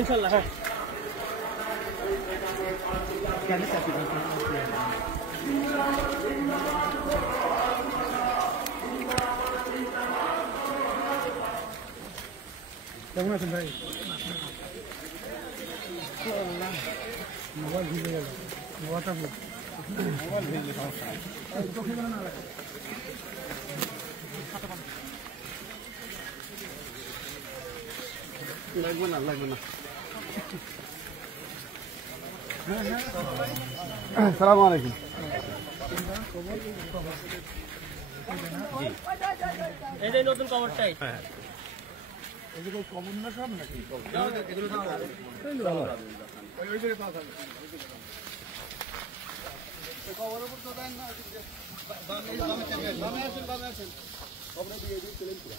ইনশাআল্লাহ। কেমন আছেন ভাই? মোবাইল ভিজে গেল, মোবাইল ভিজলে সমস্যা লাগবে না, লাগবে না। আসসালামু আলাইকুম। এটাই নতুন কভারটাই। এগুলো কমন না সব নাকি? এগুলো কভারের উপর তো দেন না, বামে আসেন কভারে দিয়ে দিয়ে চলেন পুরো।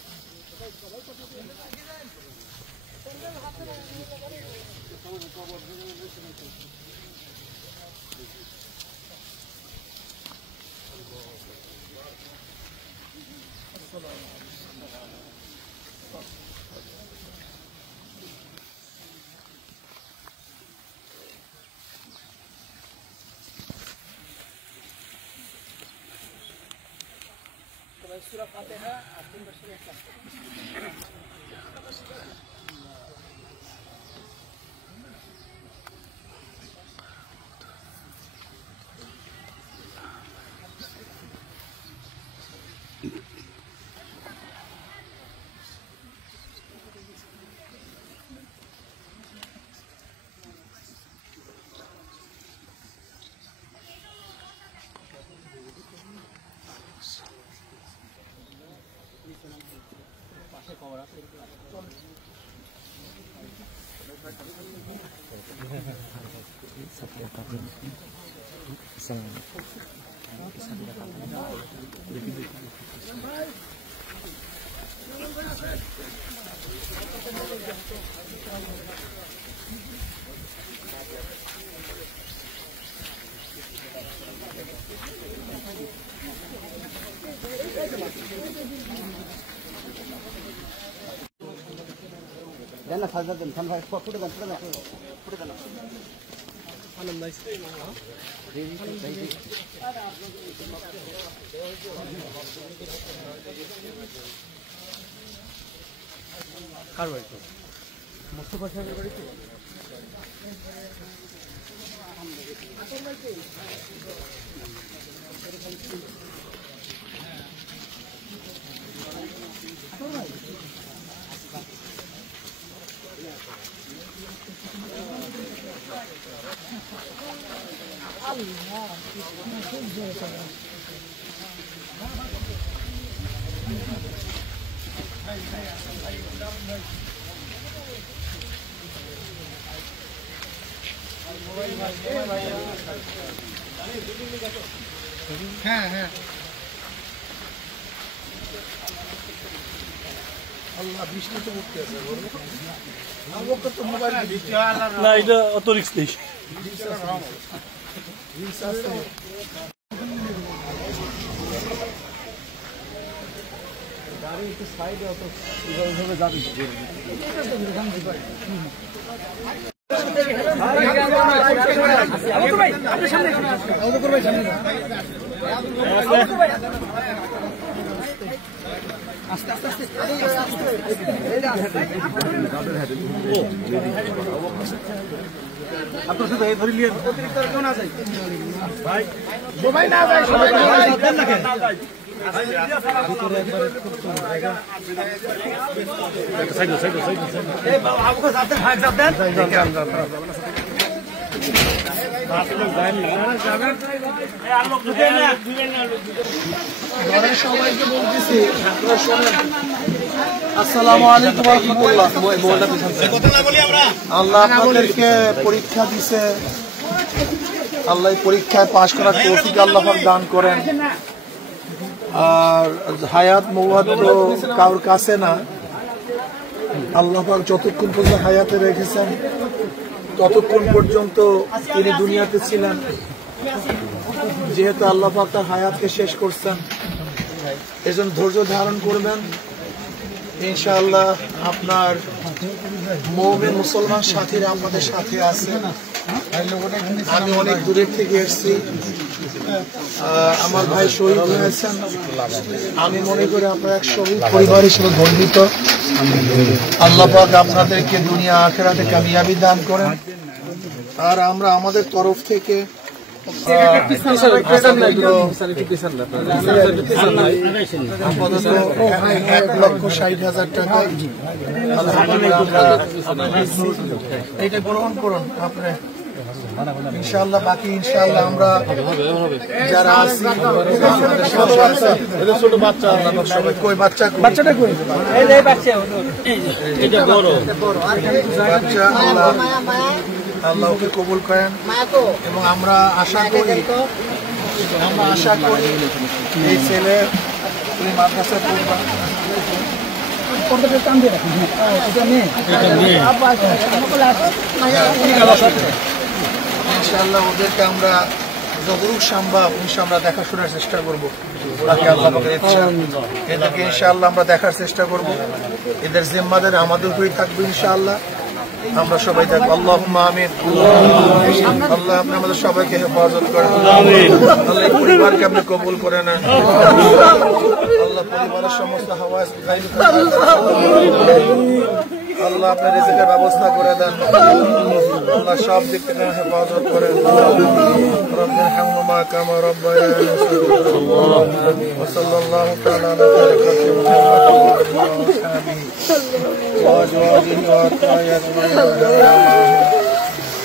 सूरह फातिहा आखिरी बशर का Jangan saja dan sampai foto dengan Alam nice. কার বাড়ি তো? মোস্তফা সাহেবের বাড়ি তো? হ্যাঁ হ্যাঁ আল্লাহ বৃষ্টি তো উঠতে আছে না এটা অত রিস্ক নেই গাড়ি একটু সাইডে অত এইভাবে যাবে আস্তে আস্তে আস্তে আপনার সাথে ধরে নিয়ে অতিরিক্ত কেউ না যায় ভাই সবাই না যায় সবাই না যায় ভিতরে একবারে খুব জায়গা সাইড সাইড সাইড এই आपको साथ में भाग सकते हैं आप लोग जाएं ना जाবেন এই আর লোক ঢুকে না ঘরে সবাইকে বলতেছি আপনারা শুনেন আসসালামু আলাইকুম ওয়া রাহমাতুল্লাহ বলটা পিছনে কথা না বলি আমরা আল্লাহ আপনাদেরকে পরীক্ষা দিয়েছে আল্লাহ পরীক্ষায় পাস করার তৌফিক আল্লাহ পাক দান করেন আর হায়াত মওয়াত তো কারোর কাছে না আল্লাহ পাক যতক্ষণ পর্যন্ত হায়াতে রেখেছেন ততক্ষণ পর্যন্ত তিনি দুনিয়াতে ছিলেন যেহেতু আল্লাহ পাক তার হায়াতকে শেষ করছেন এজন্য ধৈর্য ধারণ করবেন ইনশাআল্লাহ আপনার মুমিন মুসলমান সাথীরা আমাদের সাথে আছে। আমি অনেক দূরের থেকে এসেছি, আমার ভাই শহীদ হয়েছেন। আমি মনে করি আপনার এক শহীদ পরিবার হিসেবে গর্বিত। আল্লাহ পাক আপনাদেরকে দুনিয়া আখিরাতে কামিয়াবি দান করেন। আর আমরা আমাদের তরফ থেকে 1,60,000 টাকা এইটা গ্রহণ করুন আপনি ইনশাআল্লাহ। বাকি ইনশাআল্লাহ আমরা যারা আছি ছোট বাচ্চা সবাই কই বাচ্চাটা কই বাচ্চা আল্লাহ ওকে কবুল করেন এবং আমরা আশা করি এই ছেলে মাদ্রাসা পড়বা ইনশাআল্লাহ ওদেরকে আমরা যতটুকু সম্ভব আমরা দেখাশোনার চেষ্টা করবো। এদেরকে ইনশাআল্লাহ আমরা দেখার চেষ্টা করবো। এদের জিম্মাদার আমাদের উপরেই থাকবে ইনশাআল্লাহ। আমরা সবাই থাকবো। আল্লাহুম্মা আমিন। আল্লাহ আপনি আমাদের সবাইকে হেফাজত করেন। আল্লাহ পরিবারকে আপনি কবুল করে নেন। আল্লাহ পরিবারের সমস্ত হাওয়াজ আল্লাহ আপনার রিজিকের ব্যবস্থা করে দেন। আল্লাহ সব দিক থেকে হেফাজত করেন। রব্বির হামহুমা কামা রাব্বায়ানি সগীরা। ওয়া সাল্লাল্লাহু তাআলা আলা খায়রি মুহাম্মাদিন ওয়া আসহাবিহি ওয়া আজওয়াজিহি ওয়া আত্বাইহি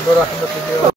برحمتك